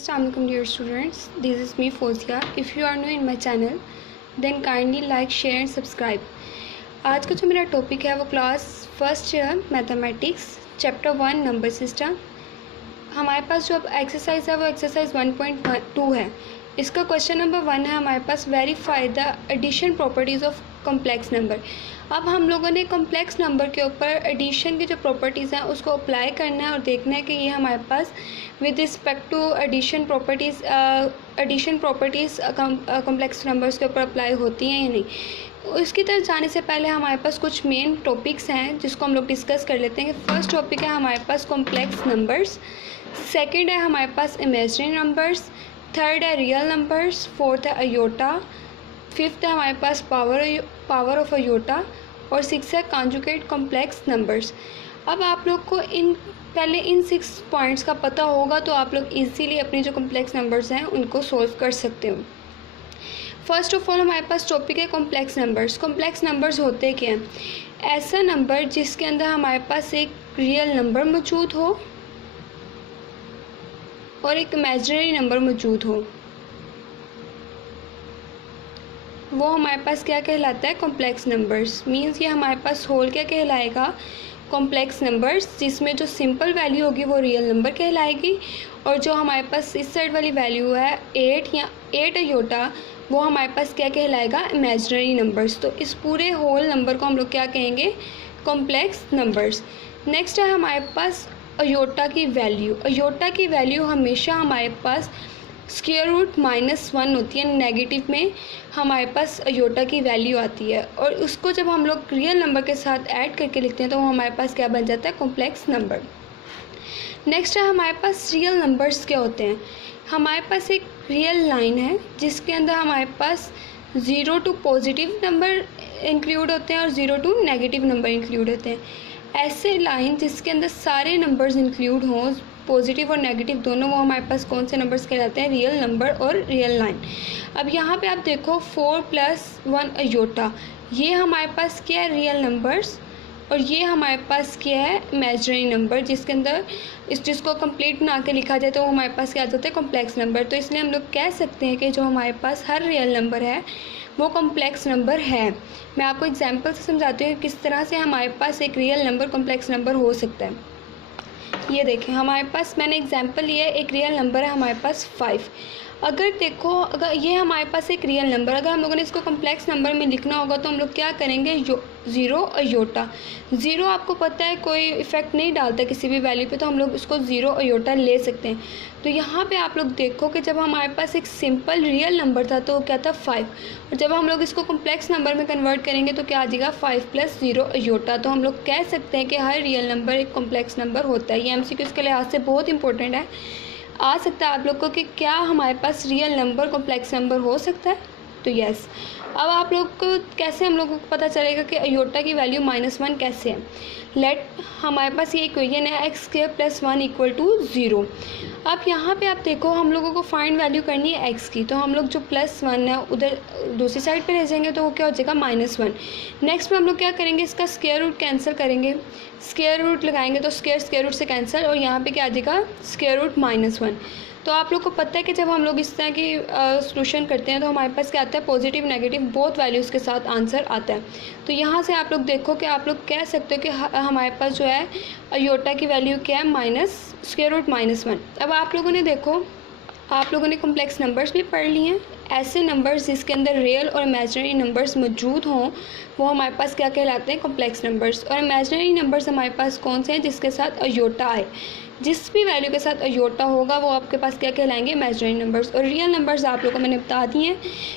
Assalamualaikum dear students, this is me Fozia. If you are new in my channel, then kindly like, share and subscribe. आज का जो मेरा topic है वो class first mathematics chapter 1 number system. हमारे पास जो अब एक्सरसाइज है वो एक्सरसाइज 1.2 है। इसका क्वेश्चन नंबर 1 है हमारे पास, verify the addition properties of complex number. अब हम लोगों ने कॉम्प्लेक्स नंबर के ऊपर एडिशन की जो प्रॉपर्टीज़ हैं उसको अप्लाई करना है और देखना है कि ये हमारे पास with respect to addition properties complex numbers के ऊपर अप्लाई होती हैं या नहीं। इसकी तरफ जाने से पहले हमारे पास कुछ मेन टॉपिक्स हैं जिसको हम लोग डिस्कस कर लेते हैं। फर्स्ट टॉपिक है हमारे पास कॉम्प्लेक्स नंबर्स, सेकंड है हमारे पास इमेजिनरी नंबर्स, थर्ड है रियल नंबर्स, फोर्थ है अयोटा, फिफ्थ है हमारे पास पावर ऑफ अयोटा और सिक्स है कॉन्जुगेट कॉम्प्लेक्स नंबर्स। अब आप लोग को पहले इन 6 पॉइंट्स का पता होगा तो आप लोग इजीली अपनी जो कॉम्प्लेक्स नंबर्स हैं उनको सोल्व कर सकते हो। फर्स्ट ऑफ ऑल हमारे पास टॉपिक है कॉम्प्लेक्स नंबर्स। कॉम्प्लेक्स नंबर्स होते क्या हैं? ऐसा नंबर जिसके अंदर हमारे पास एक रियल नंबर मौजूद हो और एक इमेजिनरी नंबर मौजूद हो, वो हमारे पास क्या कहलाता है? Complex numbers. मींस ये हमारे पास होल क्या कहलाएगा? कॉम्प्लेक्स नंबर्स, जिसमें जो सिंपल वैल्यू होगी वो रियल नंबर कहलाएगी और जो हमारे पास इस साइड वाली वैल्यू है 8 या 8 अयोटा, वो हमारे पास क्या कहलाएगा? Imaginary numbers. तो इस पूरे होल नंबर को हम लोग क्या कहेंगे? Complex numbers. नेक्स्ट है हमारे पास अयोटा की वैल्यू। अयोटा की वैल्यू हमेशा हमारे पास स्क्वायर रूट -1 होती है, नेगेटिव में हमारे पास अयोटा की वैल्यू आती है और उसको जब हम लोग रियल नंबर के साथ ऐड करके लिखते हैं तो वो हमारे पास क्या बन जाता है? Complex number. नेक्स्ट है हमारे पास रियल नंबर्स क्या होते हैं? हमारे पास एक रियल लाइन है जिसके अंदर हमारे पास 0 टू पॉजिटिव नंबर इंक्लूड होते हैं और 0 टू नेगेटिव नंबर इंक्लूड होते हैं। ऐसे लाइन जिसके अंदर सारे नंबर्स इंक्लूड हों, पॉजिटिव और नेगेटिव दोनों, वो हमारे पास कौन से नंबर्स कहलाते हैं? रियल नंबर और रियल लाइन। अब यहाँ पे आप देखो 4 + 1 अयोटा, ये हमारे पास क्या है? Real numbers. और ये हमारे पास क्या है? इमेजिनरी नंबर, जिसके अंदर जिसको कंप्लीट बना के लिखा जाए तो वो हमारे पास क्या आ जाता है? Complex number. तो इसलिए हम लोग कह सकते हैं कि जो हमारे पास हर रियल नंबर है वो कॉम्प्लेक्स नंबर है। मैं आपको एग्जांपल से समझाती हूँ किस तरह से हमारे पास एक रियल नंबर कॉम्प्लेक्स नंबर हो सकता है। ये देखें, हमारे पास मैंने एग्जांपल लिया है, एक रियल नंबर है हमारे पास 5। अगर देखो, अगर ये हमारे पास एक रियल नंबर, अगर हम लोगों ने इसको कॉम्प्लेक्स नंबर में लिखना होगा तो हम लोग क्या करेंगे? 0 अयोटा। 0 आपको पता है कोई इफ़ेक्ट नहीं डालता किसी भी वैल्यू पे, तो हम लोग इसको 0 अयोटा ले सकते हैं। तो यहाँ पे आप लोग देखो कि जब हमारे पास एक सिंपल रियल नंबर था तो वो क्या था? 5। और जब हम लोग इसको कॉम्प्लेक्स नंबर में कन्वर्ट करेंगे तो क्या आ जाएगा? 5 + 0 अयोटा। तो हम लोग कह सकते हैं कि हर रियल नंबर एक कॉम्प्लेक्स नंबर होता है। ये MCQ के लिहाज से बहुत इंपॉर्टेंट है, आ सकता है आप लोग को कि क्या हमारे पास रियल नंबर कॉम्प्लेक्स नंबर हो सकता है? तो यस। अब आप लोग को कैसे, हम लोगों को पता चलेगा कि अयोटा की वैल्यू -1 कैसे है? लेट हमारे पास ये इक्वेशन है x² + 1 = 0। अब यहाँ पे आप देखो, हम लोगों को फाइंड वैल्यू करनी है x की, तो हम लोग जो +1 है उधर दूसरी साइड पे ले जाएंगे तो वो क्या हो जाएगा? -1। नेक्स्ट में हम लोग क्या करेंगे? इसका स्क्वायर रूट कैंसिल करेंगे, स्क्वायर रूट लगाएंगे तो स्क्वायर रूट से कैंसिल और यहाँ पे क्या आ जाएगा? Square root -1। तो आप लोग को पता है कि जब हम लोग इस तरह की सॉल्यूशन करते हैं तो हमारे पास क्या आता है? पॉजिटिव नेगेटिव बोथ वैल्यूज़ के साथ आंसर आता है। तो यहाँ से आप लोग देखो कि आप लोग कह सकते हो कि हमारे पास जो है अयोटा की वैल्यू क्या है? Square root -1। अब आप लोगों ने देखो, आप लोगों ने कॉम्प्लेक्स नंबर्स भी पढ़ लिए हैं। ऐसे नंबर्स जिसके अंदर रियल और इमेजिनरी नंबर्स मौजूद हों वो हमारे पास क्या कहलाते हैं? Complex numbers. और इमेजिनरी नंबर्स हमारे पास कौन से हैं? जिसके साथ अयोटा आए, जिस भी वैल्यू के साथ अयोटा होगा वो आपके पास क्या कहलाएंगे? Imaginary numbers. और रियल नंबर्स आप लोगों को मैंने बता दिए हैं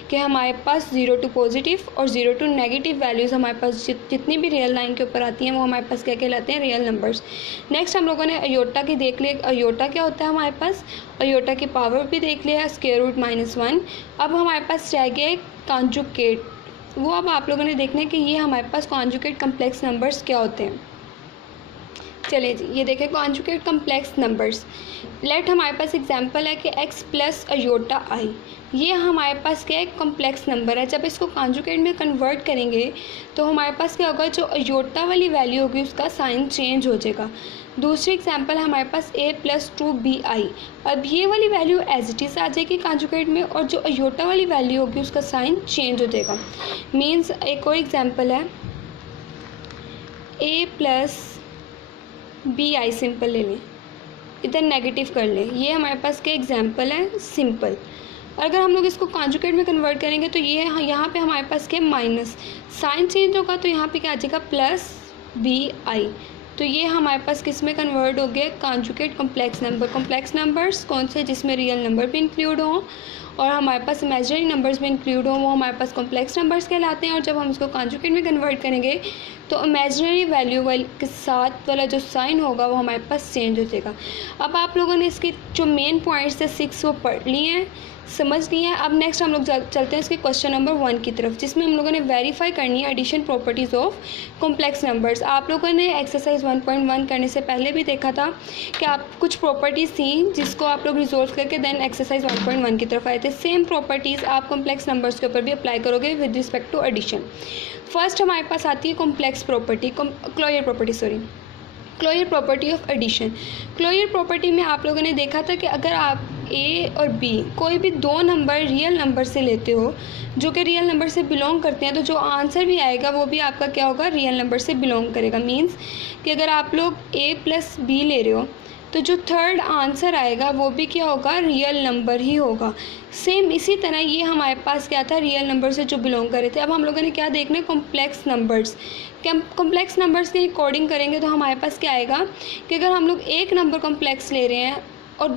कि हमारे पास 0 टू पॉजिटिव और 0 टू नेगेटिव वैल्यूज़ हमारे पास जितनी भी रियल लाइन के ऊपर आती हैं वो हमारे पास क्या कहलाते हैं? Real numbers. नेक्स्ट हम लोगों ने अयोटा की देख ली, अयोटा क्या होता है हमारे पास, अयोटा की पावर भी देख लिया, स्क्वायर रूट -1। अब हमारे पास रह गए कॉन्जुगेट, वो अब आप लोगों ने देखना है कि ये हमारे पास कॉन्जुगेट कॉम्प्लेक्स नंबर्स क्या होते हैं। चलिए जी, ये देखें कॉन्जुगेट कॉम्प्लेक्स नंबर्स। लेट हमारे पास एग्जांपल है कि x + अयोटा i, ये हमारे पास क्या है? कॉम्प्लेक्स नंबर है। जब इसको कॉन्जुगेट में कन्वर्ट करेंगे तो हमारे पास क्या होगा? जो अयोटा वाली वैल्यू होगी उसका साइन चेंज हो जाएगा। दूसरी एग्जांपल है हमारे पास a प्लस 2bi। अब ये वाली वैल्यू एज इट इज़ आ जाएगी कॉन्जुगेट में, और जो अयोटा वाली वैल्यू होगी उसका साइन चेंज हो जाएगा। मीन्स एक और एग्जांपल है a प्लस bi, सिंपल ले लें, इधर नेगेटिव कर लें। ये हमारे पास क्या एग्जांपल है, सिंपल। और अगर हम लोग इसको कॉन्जुगेट में कन्वर्ट करेंगे तो ये यहाँ पे हमारे पास क्या माइनस, साइन चेंज होगा तो यहाँ पे क्या आ जाएगा प्लस bi। तो ये हमारे पास किस में कन्वर्ट हो गया, conjugate complex number. Complex numbers कौन से, जिसमें रियल नंबर भी इंक्लूड हों और हमारे पास इमेजिनरी नंबर्स भी इंक्लूड हों, वो हमारे पास कॉम्प्लेक्स नंबर्स कहलाते हैं। और जब हम इसको कॉन्जुगेट में कन्वर्ट करेंगे तो इमेजिनरी वैल्यू के साथ वाला जो साइन होगा वो हमारे पास चेंज हो जाएगा। अब आप लोगों ने इसके जो मेन पॉइंट्स थे 6 वो पढ़ लिए हैं, समझ लिए हैं। अब नेक्स्ट हम लोग चलते हैं इसके क्वेश्चन नंबर 1 की तरफ, जिसमें हम लोगों ने वेरीफाई करनी है addition properties of complex numbers. आप लोगों ने एक्सरसाइज 1.1 करने से पहले भी देखा था कि आप कुछ प्रॉपर्टीज़ थी जिसको आप लोग रिजोल्व करके देन एक्सरसाइज 1.1 की तरफ आए थे। सेम प्रॉपर्टीज़ आप कॉम्प्लेक्स नंबर्स के ऊपर भी अप्लाई करोगे with respect to addition. First हमारे पास आती है complex property, closure property of addition. Closure property में आप लोगों ने देखा था कि अगर आप ए और बी कोई भी दो नंबर रियल नंबर से लेते हो जो कि रियल नंबर से बिलोंग करते हैं, तो जो आंसर भी आएगा वो भी आपका क्या होगा, रियल नंबर से बिलोंग करेगा। मीन्स कि अगर आप लोग ए प्लस बी ले रहे हो तो जो थर्ड आंसर आएगा वो भी क्या होगा, रियल नंबर ही होगा। सेम इसी तरह ये हमारे पास क्या था, रियल नंबर से जो बिलोंग कर रहे थे। अब हम लोगों ने क्या देखना है, कॉम्प्लेक्स नंबर्स। कॉम्प्लेक्स नंबर्स के अकॉर्डिंग करेंगे तो हमारे पास क्या आएगा कि अगर हम लोग एक नंबर कॉम्प्लेक्स ले रहे हैं और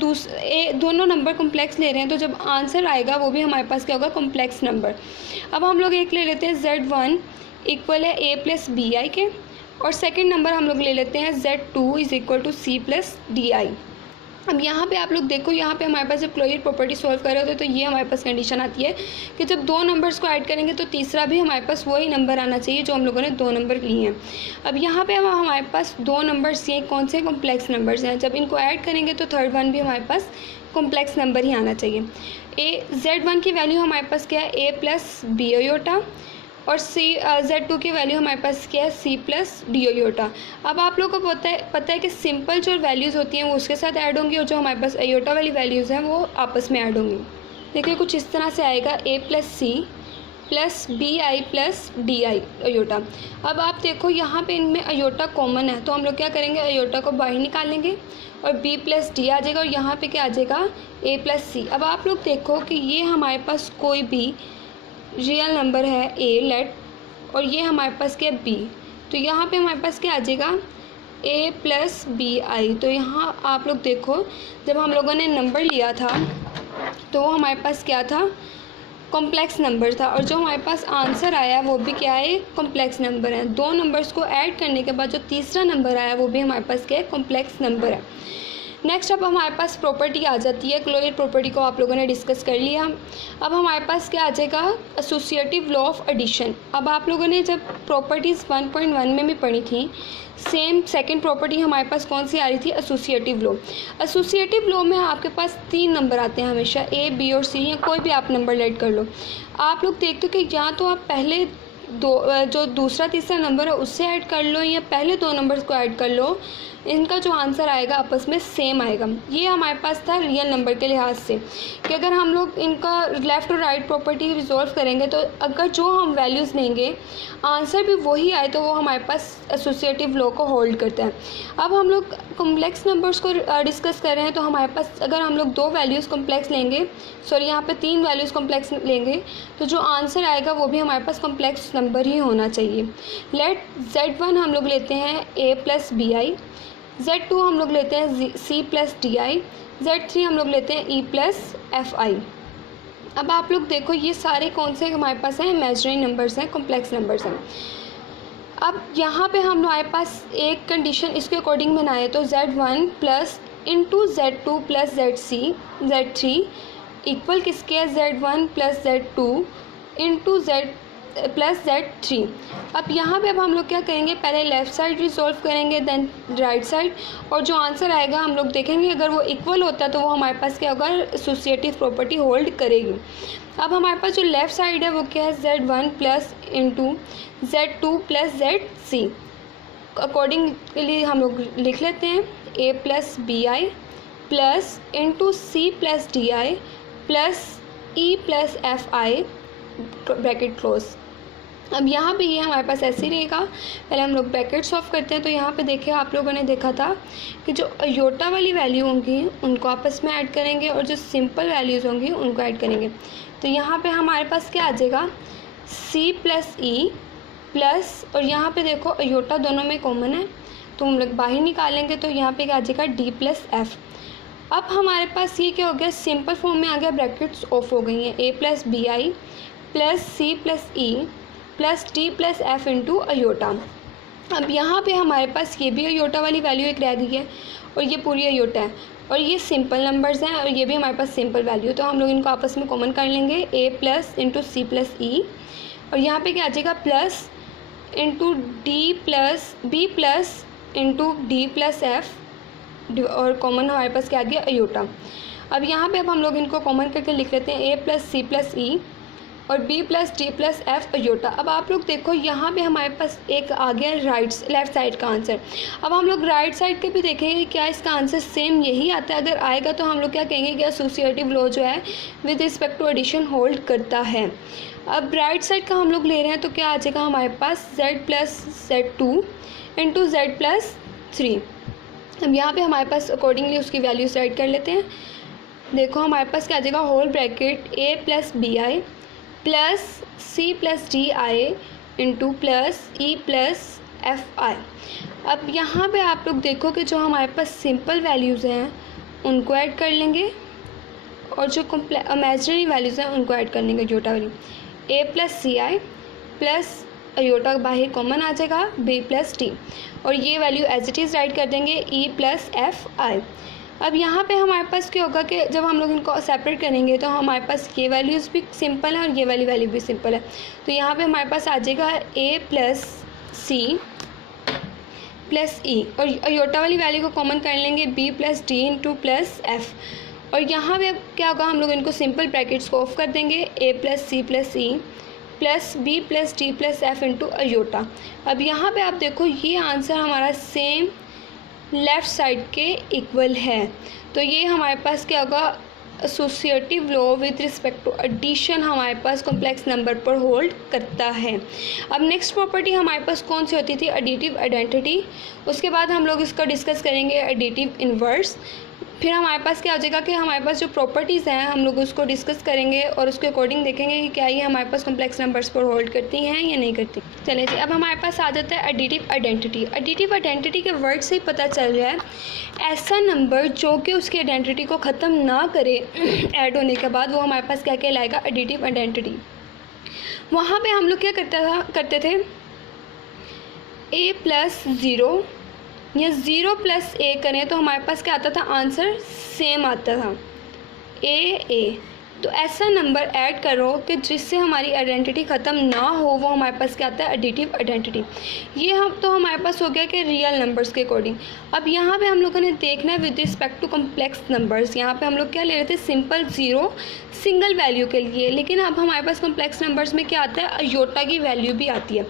दोनों नंबर कॉम्प्लेक्स ले रहे हैं तो जब आंसर आएगा वो भी हमारे पास क्या होगा, कॉम्प्लेक्स नंबर। अब हम लोग एक ले लेते हैं Z1 इक्वल है a प्लस bi के, और सेकंड नंबर हम लोग ले लेते हैं Z2 is equal to c plus d. अब यहाँ पे आप लोग देखो, यहाँ पे हमारे पास जब क्लोजर प्रॉपर्टी सॉल्व कर रहे होते तो ये हमारे पास कंडीशन आती है कि जब दो नंबर्स को ऐड करेंगे तो तीसरा भी हमारे पास वही नंबर आना चाहिए जो हम लोगों ने दो नंबर लिए हैं। अब यहाँ पे हमारे पास दो नंबर्स ये कौन से कॉम्प्लेक्स नंबर्स हैं, जब इनको ऐड करेंगे तो थर्ड वन भी हमारे पास कॉम्प्लेक्स नंबर ही आना चाहिए। Z1 की वैल्यू हमारे पास क्या है, a प्लस बी योटा, और Z2 की वैल्यू हमारे पास क्या है, C प्लस डी योटा। अब आप लोग को पता है कि सिंपल जो वैल्यूज़ होती हैं वो उसके साथ ऐड होंगी और जो हमारे पास अयोटा वाली वैल्यूज़ हैं वो आपस में ऐड होंगी। देखिए कुछ इस तरह से आएगा a plus c plus b i plus d i iota. अब आप देखो यहाँ पे इनमें अयोटा कॉमन है तो हम लोग क्या करेंगे, अयोटा को बाहर निकालेंगे और b प्लस डी आ जाएगा और यहाँ पे क्या आ जाएगा, a प्लस सी। अब आप लोग देखो कि ये हमारे पास कोई भी रियल नंबर है a लेट, और ये हमारे पास क्या b, तो यहाँ पे हमारे पास क्या आ जाएगा, a प्लस बी आई। तो यहाँ आप लोग देखो जब हम लोगों ने नंबर लिया था तो वो हमारे पास क्या था, कॉम्प्लेक्स नंबर था, और जो हमारे पास आंसर आया वो भी क्या है, कॉम्प्लेक्स नंबर है। दो नंबर्स को ऐड करने के बाद जो तीसरा नंबर आया वो भी हमारे पास क्या है, कॉम्प्लेक्स नंबर है। नेक्स्ट अब हमारे पास प्रॉपर्टी आ जाती है, क्लोजर प्रॉपर्टी को आप लोगों ने डिस्कस कर लिया। अब हमारे पास क्या आ जाएगा, एसोसिएटिव लॉ ऑफ एडिशन। अब आप लोगों ने जब प्रॉपर्टीज़ 1.1 में भी पढ़ी थी, सेम सेकंड प्रॉपर्टी हमारे पास कौन सी आ रही थी, एसोसिएटिव लॉ। एसोसिएटिव लॉ में आपके पास तीन नंबर आते हैं हमेशा, a b और c, या कोई भी आप नंबर लेट कर लो। आप लोग देखते हो कि या तो आप पहले जो दूसरा तीसरा नंबर है उससे ऐड कर लो या पहले दो नंबर्स को ऐड कर लो, इनका जो आंसर आएगा आपस में सेम आएगा। ये हमारे पास था रियल नंबर के लिहाज से कि अगर हम लोग इनका लेफ़्ट और राइट प्रॉपर्टी रिजॉल्व करेंगे तो अगर जो हम वैल्यूज़ लेंगे आंसर भी वही आए तो वो हमारे पास एसोसिएटिव लॉ को होल्ड करता है। अब हम लोग कॉम्प्लेक्स नंबर्स को डिस्कस कर रहे हैं तो हमारे पास अगर हम लोग दो वैल्यूज़ कॉम्प्लेक्स लेंगे, सॉरी यहाँ पे तीन वैल्यूज़ कॉम्प्लेक्स लेंगे तो जो आंसर आएगा वो भी हमारे पास कॉम्प्लेक्स नंबर ही होना चाहिए। लेट Z1 हम लोग लेते हैं a plus b I, Z2 हम लोग लेते हैं C प्लस डी आई, Z3 हम लोग लेते हैं E प्लस एफ आई। अब आप लोग देखो ये सारे कौन से हमारे पास हैं, इमेजिनरी नंबर्स हैं, कॉम्प्लेक्स नंबर्स हैं। अब यहाँ पे हमारे पास एक कंडीशन इसके अकॉर्डिंग बनाए तो Z1 plus into Z2 plus Z3 equal किसके है, Z1 plus Z2 into Z plus Z3। अब यहाँ पे अब हम लोग क्या करेंगे, पहले लेफ़्ट साइड रिजॉल्व करेंगे देन राइट साइड, और जो आंसर आएगा हम लोग देखेंगे अगर वो इक्वल होता है तो वो हमारे पास क्या होगा, एसोसिएटिव प्रॉपर्टी होल्ड करेगी। अब हमारे पास जो लेफ़्ट साइड है वो क्या है, Z1 plus into Z2 plus ZC। Accordingly हम लोग लिख लेते हैं a plus b i plus into c plus d i plus e plus f i bracket close. अब यहाँ पे ये हमारे पास ऐसे ही रहेगा। पहले हम लोग ब्रैकेट्स ऑफ करते हैं। तो यहाँ पे देखिए आप लोगों ने देखा था कि जो अयोटा वाली वैल्यू होंगी उनको आपस में ऐड करेंगे और जो सिंपल वैल्यूज़ होंगी उनको ऐड करेंगे। तो यहाँ पे हमारे पास क्या आ जाएगा c प्लस ई प्लस, और यहाँ पे देखो अयोटा दोनों में कॉमन है तो हम लोग बाहर निकालेंगे तो यहाँ पे क्या आ जाएगा d प्लस एफ। अब हमारे पास ये क्या हो गया, सिंपल फॉर्म में आ गया, ब्रैकेट्स ऑफ हो गई हैं। a plus b i plus c plus e plus d plus f into iota. अब यहाँ पे हमारे पास ये भी अयोटा वाली वैल्यू एक रह गई है और ये पूरी अयोटा है और ये सिंपल नंबर्स हैं और ये भी हमारे पास सिंपल वैल्यू। तो हम लोग इनको आपस में कॉमन कर लेंगे, a plus into c plus e, और यहाँ पे क्या आ जाएगा plus into d plus b plus into d plus f, और कॉमन हमारे पास क्या आ गया अयोटा। अब यहाँ पे अब हम लोग इनको कॉमन करके लिख लेते हैं a plus c plus e और b plus d plus f iota. अब आप लोग देखो यहाँ पे हमारे पास एक आ गया लेफ़्ट साइड का आंसर। अब हम लोग राइट साइड के भी देखेंगे क्या इसका आंसर सेम यही आता है। अगर आएगा तो हम लोग क्या कहेंगे कि एसोसिएटिव लॉ जो है with respect to addition hold करता है। अब राइट साइड का हम लोग ले रहे हैं तो क्या आ जाएगा हमारे पास z plus z2 into z plus 3। अब यहाँ पे हमारे पास अकॉर्डिंगली उसकी वैल्यूज राइट कर लेते हैं। देखो हमारे पास क्या आ जाएगा whole bracket a plus b i plus c plus d i into plus e plus f i. अब यहाँ पे आप लोग देखो कि जो हमारे पास सिंपल वैल्यूज़ हैं उनको ऐड कर लेंगे और जो इमेजिनरी वैल्यूज़ हैं उनको ऐड कर लेंगे अयोटा वाली। a plus c i plus iota बाहर कॉमन आ जाएगा b प्लस टी, और ये value as it is write कर देंगे e प्लस एफ आई। अब यहाँ पे हमारे पास क्या होगा कि जब हम लोग इनको सेपरेट करेंगे तो हमारे पास ये वैल्यूज़ भी सिंपल है और ये वाली वैल्यू भी सिंपल है। तो यहाँ पे हमारे पास आ जाएगा a plus c plus e, और अयोटा वाली वैल्यू को कॉमन कर लेंगे b plus D into plus f, और यहाँ पे अब क्या होगा हम लोग इनको सिंपल ब्रैकेट्स को ऑफ कर देंगे a plus c plus e plus b plus d plus f into iota. अब यहाँ पे आप देखो ये आंसर हमारा सेम लेफ़्ट साइड के इक्वल है। तो ये हमारे पास क्या होगा associative law with respect to addition हमारे पास कॉम्प्लेक्स नंबर पर होल्ड करता है। अब नेक्स्ट प्रॉपर्टी हमारे पास कौन सी होती थी, एडिटिव आइडेंटिटी। उसके बाद हम लोग इसको डिस्कस करेंगे एडिटिव इन्वर्स। फिर हमारे पास क्या हो जाएगा कि हमारे पास जो प्रॉपर्टीज़ हैं हम लोग उसको डिस्कस करेंगे और उसके अकॉर्डिंग देखेंगे कि क्या ये हमारे पास कॉम्प्लेक्स नंबर्स पर होल्ड करती हैं या नहीं करती। चलिए जी, अब हमारे पास आ जाता है एडिटिव आइडेंटिटी। एडिटिव आइडेंटिटी के वर्ड से ही पता चल रहा है ऐसा नंबर जो कि उसकी आइडेंटिटी को ख़त्म ना करे ऐड होने के बाद, वो हमारे पास क्या कहलाएगा एडिटिव आइडेंटिटी। वहाँ पर हम लोग क्या करते थे a प्लस ज़ीरो या 0 प्लस a करें तो हमारे पास क्या आता था, आंसर सेम आता था a। तो ऐसा नंबर ऐड करो कि जिससे हमारी आइडेंटिटी ख़त्म ना हो, वो हमारे पास क्या आता है एडिटिव आइडेंटिटी। ये हम तो हमारे पास हो गया कि रियल नंबर्स के अकॉर्डिंग। अब यहाँ पे हम लोगों ने देखना है with respect to complex numbers. यहाँ पे हम लोग क्या ले रहे थे सिंपल ज़ीरो सिंगल वैल्यू के लिए, लेकिन अब हमारे पास कॉम्प्लेक्स नंबर्स में क्या आता है अयोटा की वैल्यू भी आती है।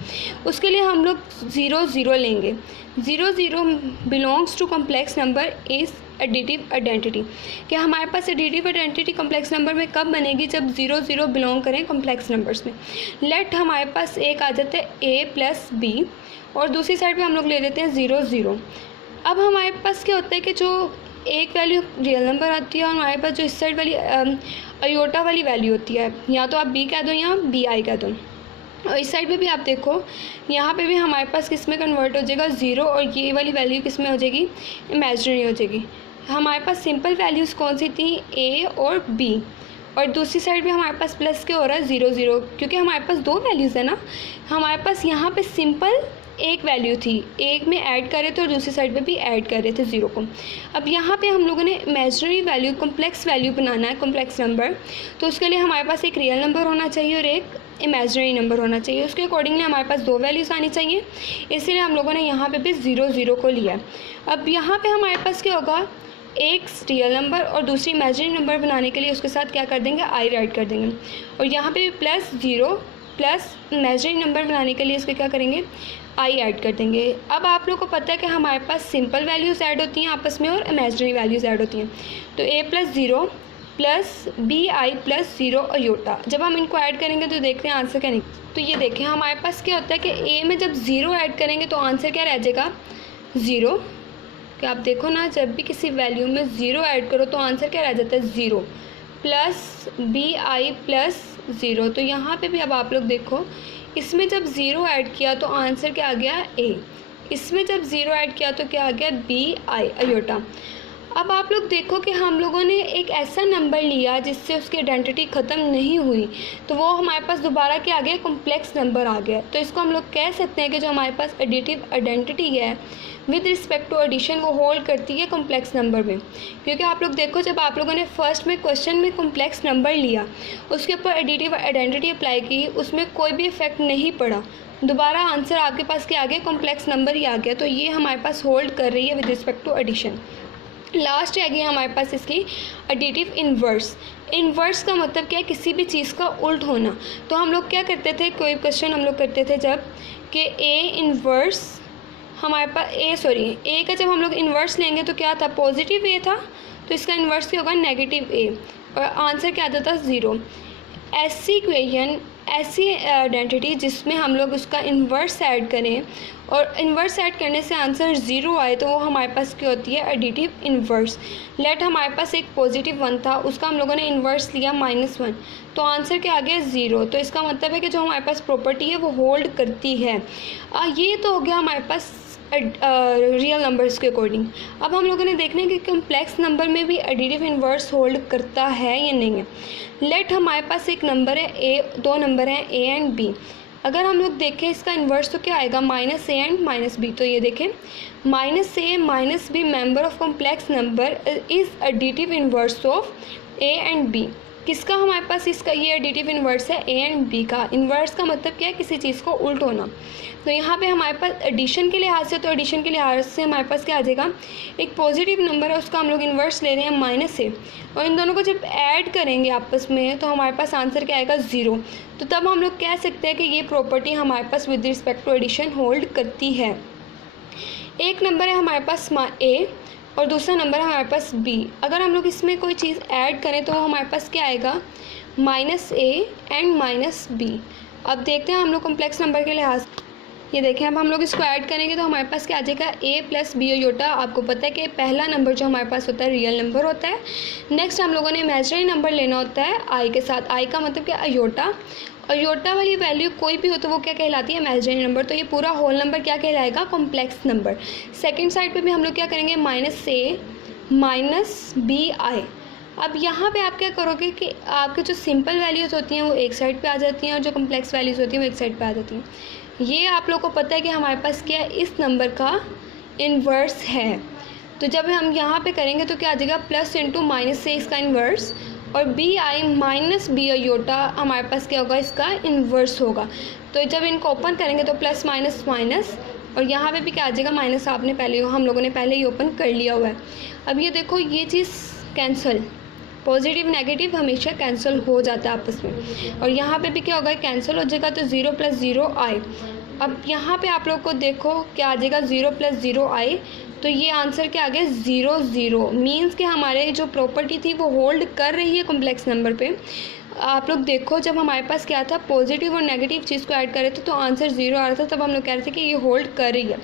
उसके लिए हम लोग 0 0 लेंगे। 0 0 belongs to complex number is additive identity. क्या हमारे पास एडिटिव आइडेंटिटी कॉम्प्लेक्स नंबर में कब बनेगी, जब 0 0 बिलोंग करें कॉम्प्लेक्स नंबर्स में। लेट हमारे पास एक आ जाता है a प्लस बी और दूसरी साइड पे हम लोग ले लेते हैं 0 0। अब हमारे पास क्या होता है कि जो एक वैल्यू रियल नंबर आती है और हमारे पास जो इस साइड वाली अयोटा वाली वैल्यू होती है, या तो आप b कह दो या bi कह दो। और इस साइड पे भी आप देखो यहाँ पे भी हमारे पास किस में कन्वर्ट हो जाएगा 0, और ये वाली वैल्यू किस में हो जाएगी इमेजिनरी हो जाएगी। हमारे पास सिंपल वैल्यूज़ कौन सी थी a और b, और दूसरी साइड भी हमारे पास प्लस क्या हो रहा है 0 0, क्योंकि हमारे पास दो वैल्यूज़ है ना। हमारे पास यहाँ पे सिंपल एक वैल्यू थी, एक में ऐड कर रहे थे और दूसरी साइड पे भी ऐड कर रहे थे 0 को। अब यहाँ पे हम लोगों ने इमेजिनरी वैल्यू कॉम्प्लेक्स वैल्यू बनाना है, कॉम्प्लेक्स नंबर। तो उसके लिए हमारे पास एक रियल नंबर होना चाहिए और एक इमेजिनरी नंबर होना चाहिए। उसके अकॉर्डिंगली हमारे पास दो वैल्यूज़ आनी चाहिए, इसीलिए हम लोगों ने यहाँ पे भी 0 0 को लिया। अब यहाँ पे हमारे पास क्या होगा, एक रियल नंबर और दूसरी इमेजिनरी नंबर बनाने के लिए उसके साथ क्या कर देंगे i राइट कर देंगे, और यहाँ पे भी प्लस 0 प्लस इमेजिनरी नंबर बनाने के लिए इसको क्या करेंगे, आई ऐड कर देंगे। अब आप लोग को पता है कि हमारे पास सिंपल वैल्यूज़ ऐड होती हैं आपस में और इमेजिनरी वैल्यूज़ ऐड होती हैं। तो a plus 0 plus b i plus 0 iota, जब हम इनको ऐड करेंगे तो देखते हैं आंसर क्या निकलेगा। तो ये देखें हमारे पास क्या होता है कि a में जब 0 ऐड करेंगे तो आंसर क्या रह जाएगा, 0। कि आप देखो ना, जब भी किसी वैल्यू में 0 ऐड करो तो आंसर क्या रह जाता है, 0 प्लस बी आई प्लस 0। तो यहाँ पे भी अब आप लोग देखो, इसमें जब 0 ऐड किया तो आंसर क्या आ गया, a। इसमें जब 0 ऐड किया तो क्या आ गया, बी आई अयोटा। अब आप लोग देखो कि हम लोगों ने एक ऐसा नंबर लिया जिससे उसकी आइडेंटिटी ख़त्म नहीं हुई, तो वो हमारे पास दोबारा क्या आ गया, कॉम्प्लेक्स नंबर आ गया। तो इसको हम लोग कह सकते हैं कि जो हमारे पास एडिटिव आइडेंटिटी है विद रिस्पेक्ट टू एडिशन वो होल्ड करती है कॉम्प्लेक्स नंबर में। क्योंकि आप लोग देखो, जब आप लोगों ने फर्स्ट में क्वेश्चन में कॉम्प्लेक्स नंबर लिया, उसके ऊपर एडिटिव आइडेंटिटी अप्लाई की, उसमें कोई भी इफेक्ट नहीं पड़ा, दोबारा आंसर आपके पास क्या आ गया, कॉम्प्लेक्स नंबर ही आ गया। तो ये हमारे पास होल्ड कर रही है with respect to addition. Last आ गई हमारे पास इसकी एडिटिव इन्वर्स। इन्वर्स का मतलब क्या है, किसी भी चीज़ का उल्ट होना। तो हम लोग क्या करते थे, कोई क्वेश्चन हम लोग करते थे जब कि ए इन्वर्स हमारे पास ए का जब हम लोग इन्वर्स लेंगे तो क्या था, पॉजिटिव ए था, तो इसका इन्वर्स क्या होगा, नेगेटिव ए, और आंसर क्या आता था, 0। ऐसी इक्वेशन, ऐसी आइडेंटिटी जिसमें हम लोग उसका इन्वर्स ऐड करें और इन्वर्स ऐड करने से आंसर 0 आए, तो वो हमारे पास क्या होती है, एडिटिव इन्वर्स। लेट हमारे पास एक पॉजिटिव 1 था, उसका हम लोगों ने इन्वर्स लिया -1, तो आंसर क्या आ गया, 0। तो इसका मतलब है कि जो हमारे पास प्रॉपर्टी है वो होल्ड करती है। ये तो हो गया हमारे पास रियल नंबर्स के अकॉर्डिंग। अब हम लोगों ने देखना है कि कॉम्प्लेक्स नंबर में भी एडिटिव इन्वर्स होल्ड करता है या नहीं है। लेट हमारे पास एक नंबर है दो नंबर हैं a एंड b। अगर हम लोग देखें इसका इन्वर्स तो क्या आएगा, -a एंड -b। तो ये देखें -a -b member of complex number is additive inverse of a and b। किसका हमारे पास इसका ये एडिटिव इन्वर्स है, a एंड b का। इन्वर्स का मतलब क्या है, किसी चीज़ को उल्ट होना। तो यहाँ पे हमारे पास एडिशन के लिहाज से, तो एडिशन के लिहाज से हमारे पास क्या आ जाएगा, एक पॉजिटिव नंबर है उसका हम लोग इन्वर्स ले रहे हैं -a, और इन दोनों को जब ऐड करेंगे आपस में तो हमारे पास आंसर क्या आएगा, 0। तो तब हम लोग कह सकते हैं कि ये प्रॉपर्टी हमारे पास with respect to addition hold करती है। एक नंबर है हमारे पास a और दूसरा नंबर है हमारे पास b। अगर हम लोग इसमें कोई चीज़ ऐड करें तो हमारे पास क्या आएगा, -a एंड -b। अब देखते हैं हम लोग कॉम्प्लेक्स नंबर के लिहाज, ये देखें अब हम लोग इसको ऐड करेंगे तो हमारे पास क्या आ जाएगा, a प्लस b अयोटा। आपको पता है कि पहला नंबर जो हमारे पास होता है रियल नंबर होता है। नेक्स्ट हम लोगों ने इमेजिनरी नंबर लेना होता है i के साथ। i का मतलब क्या, अयोटा। अयोटा वाली वैल्यू कोई भी हो तो वो क्या कहलाती है, इमेजिनरी नंबर। तो ये पूरा होल नंबर क्या कहलाएगा, कॉम्प्लेक्स नंबर। सेकेंड साइड पर भी हम लोग क्या करेंगे, -a -bi। अब यहाँ पे आप क्या करोगे कि आपके जो सिंपल वैल्यूज़ होती हैं वो एक साइड पे आ जाती हैं और जो कॉम्प्लेक्स वैल्यूज़ होती हैं वो एक साइड पे आ जाती हैं। ये आप लोग को पता है कि हमारे पास क्या है, इस नंबर का इन्वर्स है। तो जब हम यहाँ पे करेंगे तो क्या आ जाएगा, प्लस इंटू माइनस से इसका इन्वर्स, और b i minus b iota हमारे पास क्या होगा, इसका इन्वर्स होगा। तो जब इनको ओपन करेंगे तो प्लस माइनस माइनस, और यहाँ पे भी क्या आ जाएगा, माइनस आपने पहले, हम लोगों ने पहले ही ओपन कर लिया हुआ है। अब ये देखो, ये चीज़ कैंसिल, पॉजिटिव नेगेटिव हमेशा कैंसिल हो जाता है आपस में, और यहाँ पे भी क्या होगा, कैंसिल हो जाएगा। तो 0 + 0 आए। अब यहाँ पे आप लोग को देखो क्या आ जाएगा, 0 + 0 आए, तो ये आंसर क्या आ गया, 0 0। मीन्स कि हमारे जो प्रॉपर्टी थी वो होल्ड कर रही है कॉम्प्लेक्स नंबर पे। आप लोग देखो, जब हमारे पास क्या था, पॉजिटिव और नेगेटिव चीज़ को ऐड करे थे तो आंसर 0 आ रहा था, तब हम लोग कह रहे थे कि ये होल्ड कर रही है।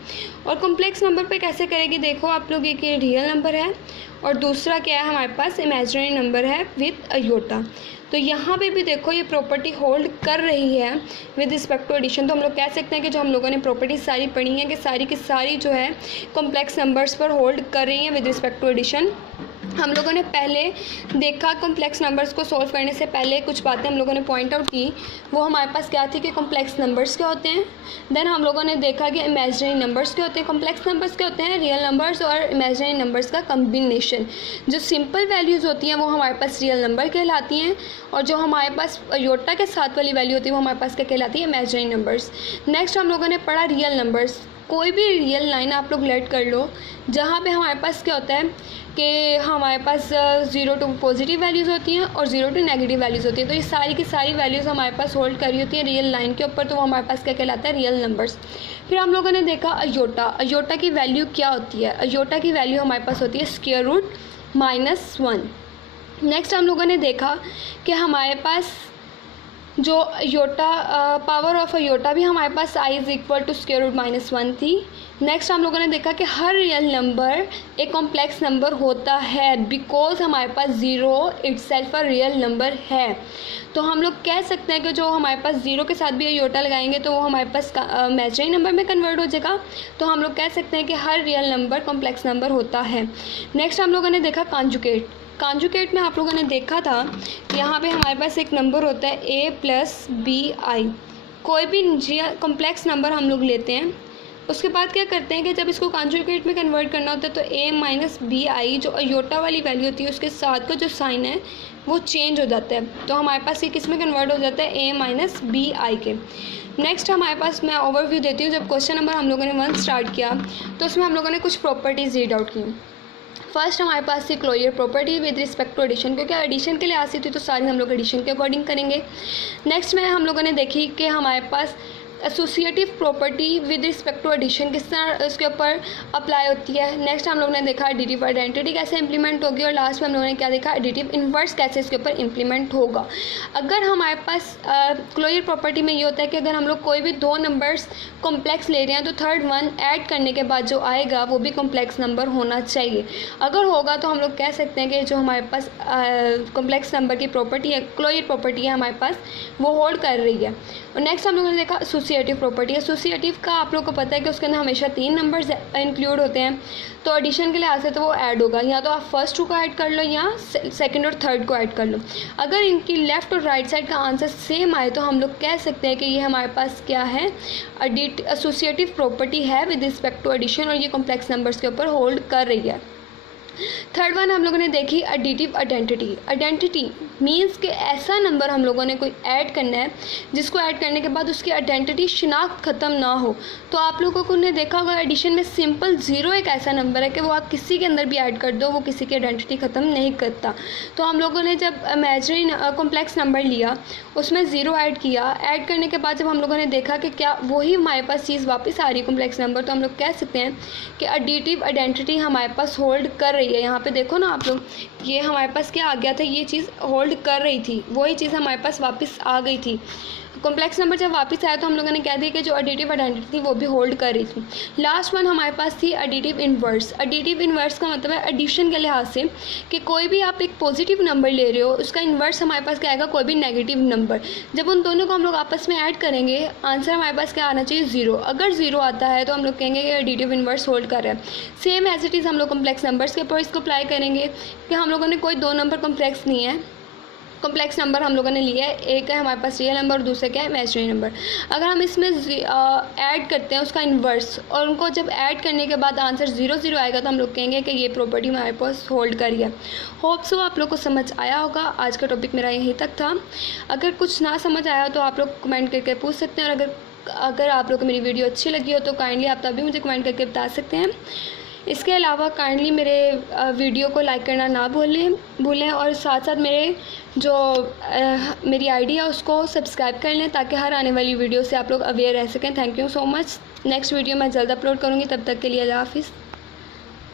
और कॉम्प्लेक्स नंबर पे कैसे करेगी, देखो आप लोग, एक ये रियल नंबर है और दूसरा क्या है हमारे पास, इमेजिनरी नंबर है विद अयोटा। तो यहाँ पे भी देखो ये प्रॉपर्टी होल्ड कर रही है विद रिस्पेक्ट टू एडिशन। तो हम लोग कह सकते हैं कि जो हम लोगों ने प्रॉपर्टी सारी पढ़ी हैं कि सारी की सारी जो है कॉम्प्लेक्स नंबर्स पर होल्ड कर रही हैं विद रिस्पेक्ट टू एडिशन। हम लोगों ने पहले देखा, कॉम्प्लेक्स नंबर्स को सॉल्व करने से पहले कुछ बातें हम लोगों ने पॉइंट आउट की। वो हमारे पास क्या थी कि कॉम्प्लेक्स नंबर्स क्या होते हैं। देन हम लोगों ने देखा कि इमेजिनरी नंबर्स क्या होते हैं, कॉम्प्लेक्स नंबर्स क्या होते हैं, रियल नंबर्स और इमेजिनरी नंबर्स का कम्बिनेशन। जो सिंपल वैल्यूज़ होती हैं वो हमारे पास रियल नंबर कहलाती हैं, और जो हमारे पास अयोटा के साथ वाली वैल्यू होती है वो हमारे पास क्या कहलाती है, इमेजिनरी नंबर्स। नेक्स्ट हम लोगों ने पढ़ा रियल नंबर्स। कोई भी रियल लाइन आप लोग लेट कर लो जहाँ पे हमारे पास क्या होता है कि हमारे पास 0 to पॉजिटिव वैल्यूज़ होती हैं और 0 to नेगेटिव वैल्यूज़ होती हैं। तो ये सारी की सारी वैल्यूज़ हमारे पास होल्ड करी होती हैं रियल लाइन के ऊपर, तो वो हमारे पास क्या कहलाता है, रियल नंबर्स। फिर हम लोगों ने देखा अयोटा। अयोटा की वैल्यू क्या होती है? अयोटा की वैल्यू हमारे पास होती है स्क्वायर रूट -1। नेक्स्ट हम लोगों ने देखा कि हमारे पास जो अयोटा पावर ऑफ अयोटा भी हमारे पास i is equal to square root -1 थी। नेक्स्ट हम लोगों ने देखा कि हर रियल नंबर एक कॉम्प्लेक्स नंबर होता है बिकॉज हमारे पास 0 इटसेल्फ अ रियल नंबर है। तो हम लोग कह सकते हैं कि जो हमारे पास 0 के साथ भी अयोटा लगाएंगे तो वो हमारे पास इमेजिनरी नंबर में कन्वर्ट हो जाएगा। तो हम लोग कह सकते हैं कि हर रियल नंबर कॉम्प्लेक्स नंबर होता है। नेक्स्ट हम लोगों ने देखा कॉन्जुगेट। कॉन्जुगेट में आप लोगों ने देखा था कि यहाँ पे हमारे पास एक नंबर होता है a + bi। कोई भी कॉम्प्लेक्स नंबर हम लोग लेते हैं, उसके बाद क्या करते हैं कि जब इसको कॉन्जुगेट में कन्वर्ट करना होता है तो a - bi जो अयोटा वाली वैल्यू होती है उसके साथ का जो साइन है वो चेंज हो जाता है। तो हमारे पास ये किस में कन्वर्ट हो जाता है, a - bi के। नेक्स्ट हमारे पास मैं ओवरव्यू देती हूँ। जब क्वेश्चन नंबर हम लोगों ने 1 स्टार्ट किया तो उसमें हम लोगों ने कुछ प्रॉपर्टीज़ रीड आउट की। फर्स्ट हमारे पास थी closure property with respect to addition, क्योंकि एडिशन के लिए आती थी तो सारी हम लोग एडिशन के अकॉर्डिंग करेंगे। नेक्स्ट में हम लोगों ने देखी कि हमारे पास associative property with respect to addition किस तरह उसके ऊपर अप्लाई होती है। नेक्स्ट हम लोगों ने देखा एडिटिव आइडेंटिटी कैसे इंप्लीमेंट होगी, और लास्ट में हम लोगों ने क्या देखा, एडिटिव इन्वर्स कैसे इसके ऊपर इंप्लीमेंट होगा। अगर हमारे पास क्लोजर प्रॉपर्टी में ये होता है कि अगर हम लोग कोई भी 2 नंबर्स कॉम्प्लेक्स ले रहे हैं तो थर्ड वन ऐड करने के बाद जो आएगा वो भी कॉम्प्लेक्स नंबर होना चाहिए। अगर होगा तो हम लोग कह सकते हैं कि जो हमारे पास कॉम्प्लेक्स नंबर की प्रॉपर्टी है, क्लोजर प्रॉपर्टी है हमारे पास, वो होल्ड कर रही है। और नेक्स्ट हम लोगों ने देखा एसोसिएटिव प्रॉपर्टी। एसोसिएटिव का आप लोग को पता है कि उसके अंदर हमेशा 3 नंबर्स इंक्लूड होते हैं, तो एडिशन के लिए आते तो वो ऐड होगा, या तो आप फर्स्ट 2 को ऐड कर लो या सेकंड और थर्ड को ऐड कर लो। अगर इनकी लेफ़्ट और राइट साइड का आंसर सेम आए तो हम लोग कह सकते हैं कि ये हमारे पास क्या है, एसोसिएटिव प्रॉपर्टी है विद रिस्पेक्ट टू एडिशन, और ये कॉम्प्लेक्स नंबर्स के ऊपर होल्ड कर रही है। थर्ड वन हम लोगों ने देखी एडिटिव आइडेंटिटी। आइडेंटिटी मीन्स कि ऐसा नंबर हम लोगों ने कोई ऐड करना है जिसको ऐड करने के बाद उसकी आइडेंटिटी शिनाख्त ख़त्म ना हो। तो आप लोगों को ने देखा होगा एडिशन में सिंपल 0 एक ऐसा नंबर है कि वो आप किसी के अंदर भी ऐड कर दो वो किसी की आइडेंटिटी ख़त्म नहीं करता। तो हम लोगों ने जब इमेजिनरी कॉम्प्लेक्स नंबर लिया उसमें 0 ऐड किया, ऐड करने के बाद जब हम लोगों ने देखा कि क्या वही हमारे पास चीज़ वापस आ रही है कॉम्प्लेक्स नंबर, तो हम लोग कह सकते हैं कि एडिटिव आइडेंटिटी हमारे पास होल्ड कर रही है। यहाँ पे देखो ना आप लोग, ये हमारे पास क्या आ गया था, ये चीज़ होल्ड कर रही थी, वही चीज़ हमारे पास वापस आ गई थी। कॉम्प्लेक्स नंबर जब वापस आया तो हम लोगों ने कह दिया कि जो एडिटिव आइडेंटिटी थी वो भी होल्ड कर रही थी। लास्ट वन हमारे पास थी एडिटिव इन्वर्स। एडिटिव इन्वर्स का मतलब है एडिशन के लिहाज से कि कोई भी आप एक पॉजिटिव नंबर ले रहे हो उसका इन्वर्स हमारे पास क्या आएगा, कोई भी नेगेटिव नंबर। जब उन दोनों को हम लोग आपस में ऐड करेंगे आंसर हमारे पास क्या आना चाहिए, 0। अगर 0 आता है तो हम लोग कहेंगे कि एडिटिव इन्वर्स होल्ड कर रहा है। सेम एज इट इज़ हम लोग कॉम्प्लेक्स नंबर्स के ऊपर इसको अप्लाई करेंगे कि हम लोगों ने कोई 2 नंबर कॉम्प्लेक्स नहीं है, कॉम्प्लेक्स नंबर हम लोगों ने लिया है, एक है हमारे पास रियल नंबर और दूसरा क्या है इमेजिनरी नंबर। अगर हम इसमें ऐड करते हैं उसका इन्वर्स और उनको जब ऐड करने के बाद आंसर 0 0 आएगा तो हम लोग कहेंगे कि ये प्रॉपर्टी हमारे पास होल्ड करी है। होप सो आप लोग को समझ आया होगा। आज का टॉपिक मेरा यहीं तक था। अगर कुछ ना समझ आया तो आप लोग कमेंट करके पूछ सकते हैं, और अगर आप लोग को मेरी वीडियो अच्छी लगी हो तो काइंडली आप तभी मुझे कमेंट करके बता सकते हैं। इसके अलावा काइंडली मेरे वीडियो को लाइक करना ना भूलें और साथ साथ मेरे जो मेरी आईडी है उसको सब्सक्राइब कर लें ताकि हर आने वाली वीडियो से आप लोग अवेयर रह सकें। Thank you so much. Next video मैं जल्द अपलोड करूँगी, तब तक के लिए अल्लाह हाफिज़।